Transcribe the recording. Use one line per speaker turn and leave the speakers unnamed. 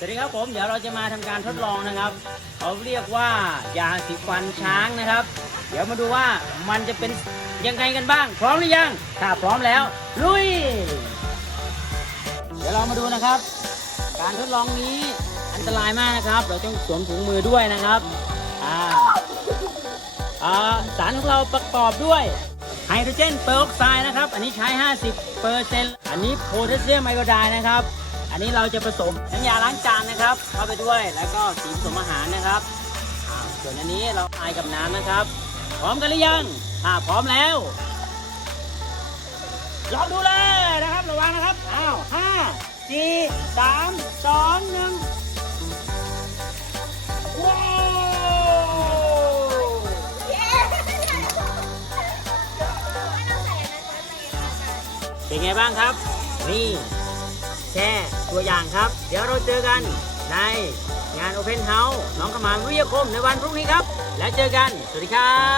สวัสดีครับผมเดี๋ยวเราจะมาทำการทดลองนะครับเขาเรียกว่ายาสีฟันช้างนะครับ เดี๋ยวมาดูว่ามันจะเป็นยังไงกันบ้าง พร้อมหรือยังถ้าพร้อมแล้ว ลุย เดี๋ยวเรามาดูนะครับ การทดลองนี้อันตรายมากนะครับ เราต้องสวมถุงมือด้วยนะครับอ่าอ่าสารของเราประกอบด้วยไฮโดรเจนเปอร์ออกไซด์นะครับ อันนี้ใช้ 50เปอร์เซ็นต์อันนี้โพแทสเซียมไอโอไดน์นะครับ นนี้เราจะผสมน้ำยาล้างจานนะครับ เข้าไปด้วยแล้วก็สีผสมอาหารนะครับอ่าส่วนอันนี้เราไอกับน้ำนะครับ พร้อมกันหรือยังถ้าพร้อมแล้วลองดูเลยนะครับระวังนะครับอ้าวห้าสี่สามสองหนึ่งว้าวเป็นไงบ้างครับ นี่แค่ตัวอย่างครับ เดี๋ยวเราเจอกันในงาน Open House น้องขมานวิทยาคมในวันพรุ่งนี้ครับ แล้วเจอกัน สวัสดีครับ